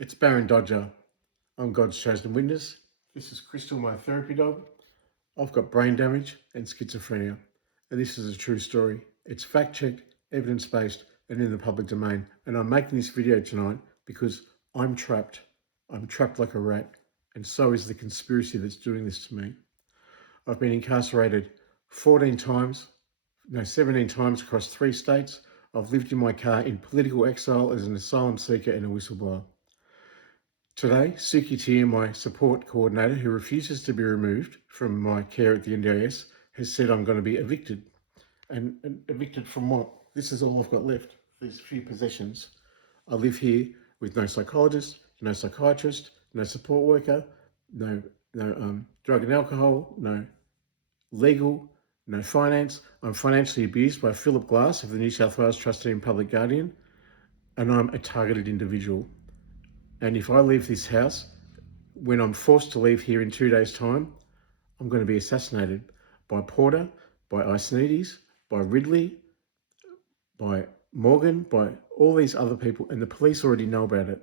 It's Barran Dodger. I'm God's chosen witness. This is Crystal, my therapy dog. I've got brain damage and schizophrenia, and this is a true story. It's fact-checked, evidence-based, and in the public domain. And I'm making this video tonight because I'm trapped. I'm trapped like a rat, and so is the conspiracy that's doing this to me. I've been incarcerated 17 times across 3 states. I've lived in my car in political exile as an asylum seeker and a whistleblower. Today, Suki Tia, my support coordinator, who refuses to be removed from my care at the NDIS, has said I'm going to be evicted. And evicted from what? This is all I've got left, these few possessions. I live here with no psychologist, no psychiatrist, no support worker, no drug and alcohol, no legal, no finance. I'm financially abused by Philip Glass of the New South Wales Trustee and Public Guardian, and I'm a targeted individual. And if I leave this house, when I'm forced to leave here in 2 days' time, I'm going to be assassinated by Porter, by Icenides, by Ridley, by Morgan, by all these other people, and the police already know about it.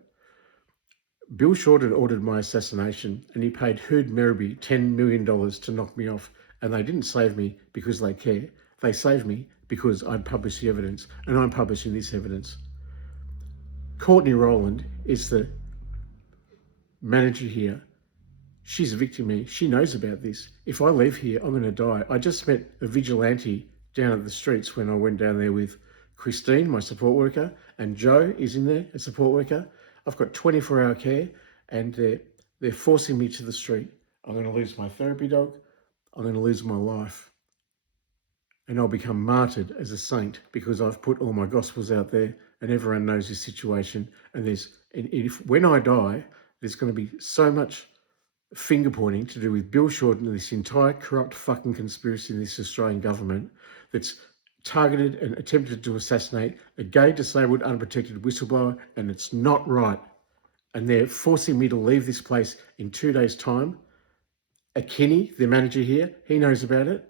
Bill Shorten ordered my assassination, and he paid Hood Merrby $10 million to knock me off, and they didn't save me because they care. They saved me because I published the evidence, and I'm publishing this evidence. Courtney Rowland is the manager here. She's evicting me. She knows about this. If I leave here, I'm going to die. I just met a vigilante down at the streets when I went down there with Christine, my support worker, and Joe is in there, a support worker. I've got 24-hour care, and they're forcing me to the street. I'm going to lose my therapy dog. I'm going to lose my life. And I'll become martyred as a saint because I've put all my gospels out there and everyone knows this situation. And when I die, there's going to be so much finger pointing to do with Bill Shorten and this entire corrupt fucking conspiracy in this Australian government that's targeted and attempted to assassinate a gay, disabled, unprotected whistleblower, and it's not right. And they're forcing me to leave this place in 2 days' time. Akinney, the manager here, he knows about it.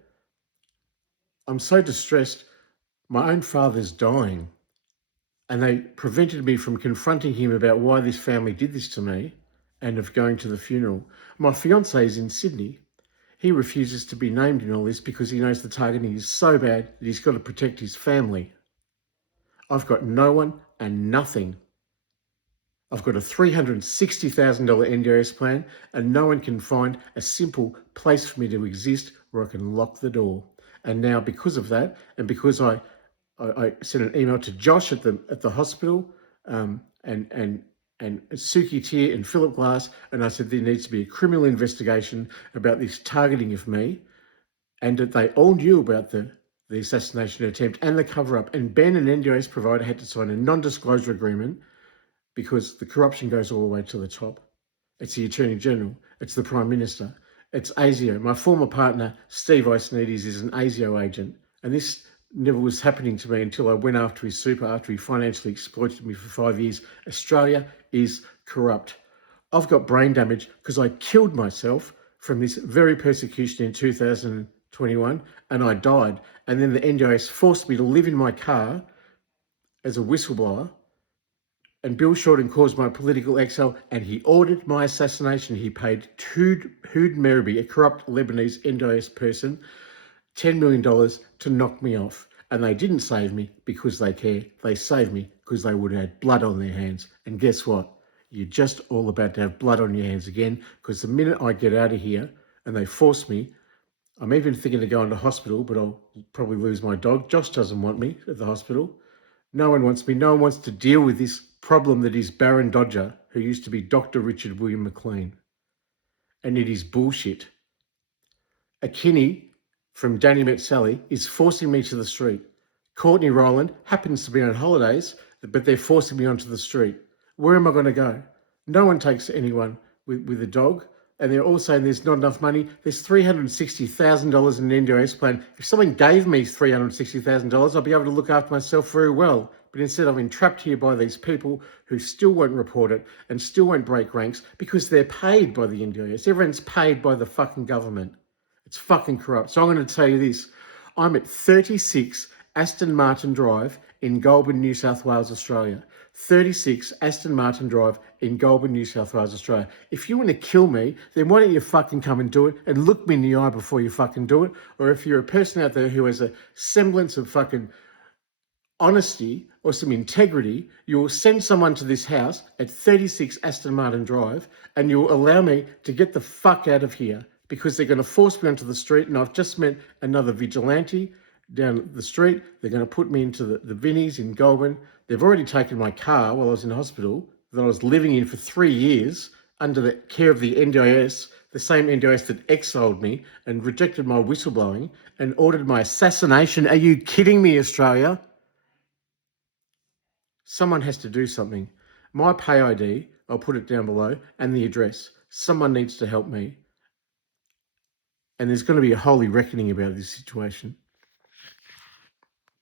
I'm so distressed. My own father's dying, and they prevented me from confronting him about why this family did this to me and of going to the funeral. My fiance is in Sydney. He refuses to be named in all this because he knows the targeting is so bad that he's got to protect his family. I've got no one and nothing. I've got a $360,000 NDIS plan, and no one can find a simple place for me to exist where I can lock the door. And now, because of that, and because I sent an email to Josh at the hospital, and Suki Tia and Philip Glass, and I said there needs to be a criminal investigation about this targeting of me, and that they all knew about the assassination attempt and the cover-up. And Ben, an NDIS provider, had to sign a non-disclosure agreement because the corruption goes all the way to the top. It's the Attorney General, it's the Prime Minister, it's ASIO. My former partner, Steve Icenides, is an ASIO agent, and this never was happening to me until I went after his super, after he financially exploited me for 5 years. Australia is corrupt. I've got brain damage because I killed myself from this very persecution in 2021, and I died. And then the NDIS forced me to live in my car as a whistleblower, and Bill Shorten caused my political exile, and he ordered my assassination. He paid Hood Merrby, a corrupt Lebanese NDIS person, $10 million to knock me off. And they didn't save me because they care. They saved me because they would have had blood on their hands. And guess what? You're just all about to have blood on your hands again, because the minute I get out of here and they force me, I'm even thinking of going to hospital, but I'll probably lose my dog. Josh doesn't want me at the hospital. No one wants me. No one wants to deal with this problem that is Barran Dodger, who used to be Dr. Richard William McLean. And it is bullshit. Akinney from Danny Met Sally is forcing me to the street. Courtney Rowland happens to be on holidays, but they're forcing me onto the street. Where am I going to go? No one takes anyone with a dog, and they're all saying there's not enough money. There's $360,000 in an NDIS plan. If someone gave me $360,000, I'd be able to look after myself very well. But instead, I'm entrapped here by these people who still won't report it and still won't break ranks because they're paid by the NDIS. Everyone's paid by the fucking government. It's fucking corrupt. So I'm going to tell you this. I'm at 36 Aston Martin Drive in Goulbourn, New South Wales, Australia. 36 Aston Martin Drive in Goulbourn, New South Wales, Australia. If you want to kill me, then why don't you fucking come and do it and look me in the eye before you fucking do it? Or if you're a person out there who has a semblance of fucking honesty or some integrity, you'll send someone to this house at 36 Aston Martin Drive and you'll allow me to get the fuck out of here because they're going to force me onto the street, and I've just met another vigilante down the street. They're going to put me into the Vinnies in Goulbourn. They've already taken my car while I was in hospital that I was living in for 3 years under the care of the NDIS, the same NDIS that exiled me and rejected my whistleblowing and ordered my assassination. Are you kidding me, Australia? Someone has to do something. My payID, I'll put it down below, and the address. Someone needs to help me. And there's going to be a holy reckoning about this situation.